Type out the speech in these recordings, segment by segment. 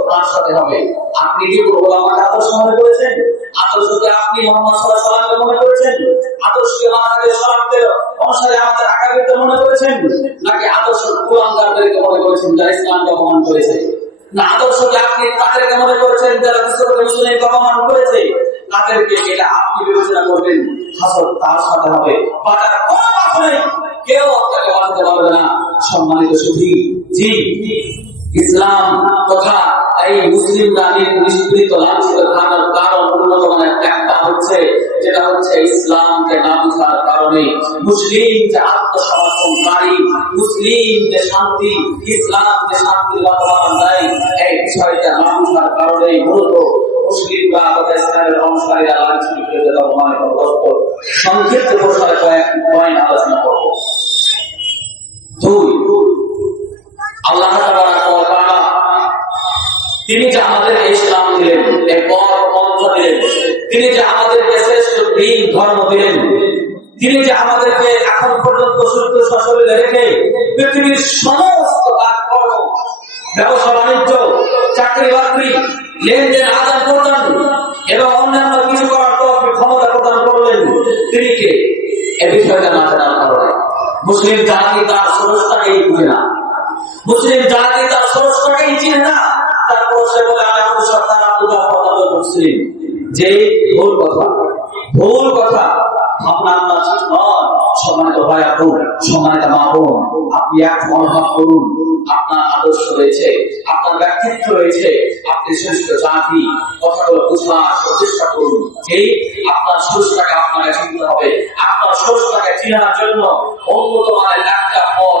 তার সাথে হবে। আদর্শকে তাদেরকে এটা আপনি বিবেচনা করবেন হাসর তার সাথে হবে। সম্মানিত জি, ইসলাম তথা এই মুসলিমরা নিষ্কৃত লাঞ্ছিত কারণ একটা হচ্ছে, যেটা হচ্ছে ইসলামকে না বুঝার কারণে মুসলিম যে আত্মসমর্পণকারী, মুসলিম যে শান্তি, ইসলাম যে শান্তির বাতাবরণ এই বিষয়টা না বুঝার কারণে মূলত মুসলিমরা তথা ইসলামের লাঞ্ছিত সংক্ষিপ্ত পয়েন্ট আলোচনা তিনি যে আমাদের ইসলাম দিলেন এই পথ পন্থ দিলেন, তিনি যে আমাদেরকে শ্রেষ্ঠ দিন, ধর্ম দিলেন, তিনি যে আমাদেরকে এখন পর্যন্ত সুস্থ সশরীরে রেখে পৃথিবীর সমস্ত কাজকর্ম, ব্যবসা, বাণিজ্য, চাকরি, বাকরি, লেনদেন, আদান প্রদান এবং অন্যান্য কিছু করার তৌফিক ক্ষমতা প্রদান করলেন, তিনি কে? এ বিষয়টা না জানার মুসলিম জাতি তার স্রষ্টাকেই বুঝে না? মুসলিম জাতি তার যে ভুল কথা ভুল কথা আপনি এক করুন। আপনার আদর্শ রয়েছে, আপনার ব্যক্তিত্ব রয়েছে, আপনি শ্রেষ্ঠ জাতি, কথাগুলো বোঝার প্রচেষ্টা করুন। যে আপনার সোর্সটাকে হবে, আপনার সোর্সটাকে চেনার জন্য অন্যতম একটা পথ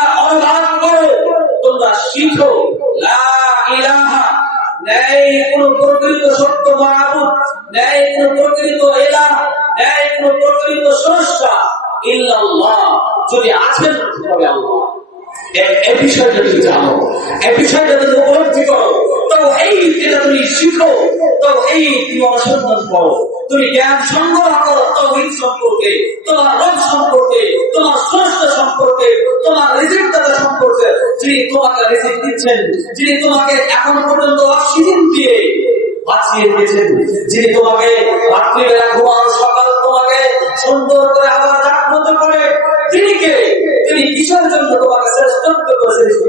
তোমার সম্পর্কে তোমার সম্পর্কে তোমাকে রিজিক দিচ্ছেন, যিনি তোমাকে এখন পর্যন্ত অক্সিজেন দিয়ে বাঁচিয়ে দিয়েছেন, যিনি তোমাকে রাত্রিবেলা ঘুমানো সকাল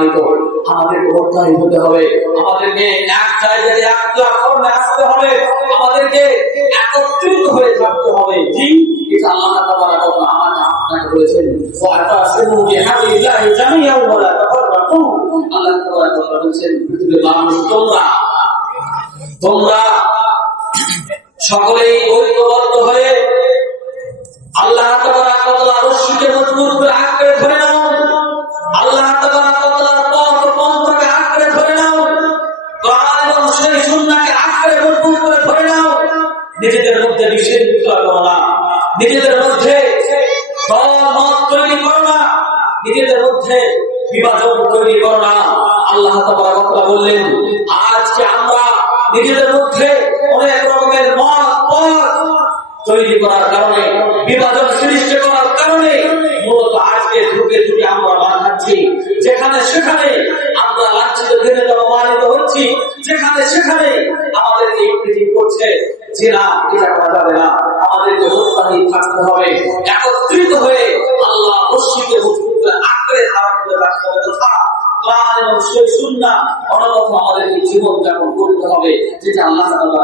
প্রমাণিত আমাদেরকে হতে হবে। আমাদেরকে এক জায়গায় এক প্ল্যাটফর্মে আসতে হবে, আমাদেরকে একত্রিত হয়ে থাকতে হবে। জি আল্লাহ আল্লাহ সকলেই ঐক্যবদ্ধ হয়ে আল্লাহ তাআলা মজবুত করে আঁকড়ে ধরে নিজেদের মধ্যে নিজেদের মধ্যে বিভাজন তৈরি করো না। আল্লাহ বললেন, আজকে আমরা নিজেদের মধ্যে অনেক রকমের মত, পথ তৈরি করার কারণে, বিভাজন সৃষ্টি করার কারণে মূলত আজকে যুগে যুগে আমরা মার যেখানে সেখানে আমরা লাঞ্ছিত দিনে অপমানিত হচ্ছি, যেখানে সেখানে করছে যে না, এটা করা যাবে না। আমাদেরকে উৎসাহী থাকতে হবে। একত্রিত হয়ে আল্লাহ মসজিদে হুজুরকে আঁকড়ে ধারণ করে রাখতে হবে তথা কোরআন এবং জীবন যাপন করতে হবে, যেটা আল্লাহ তাআলা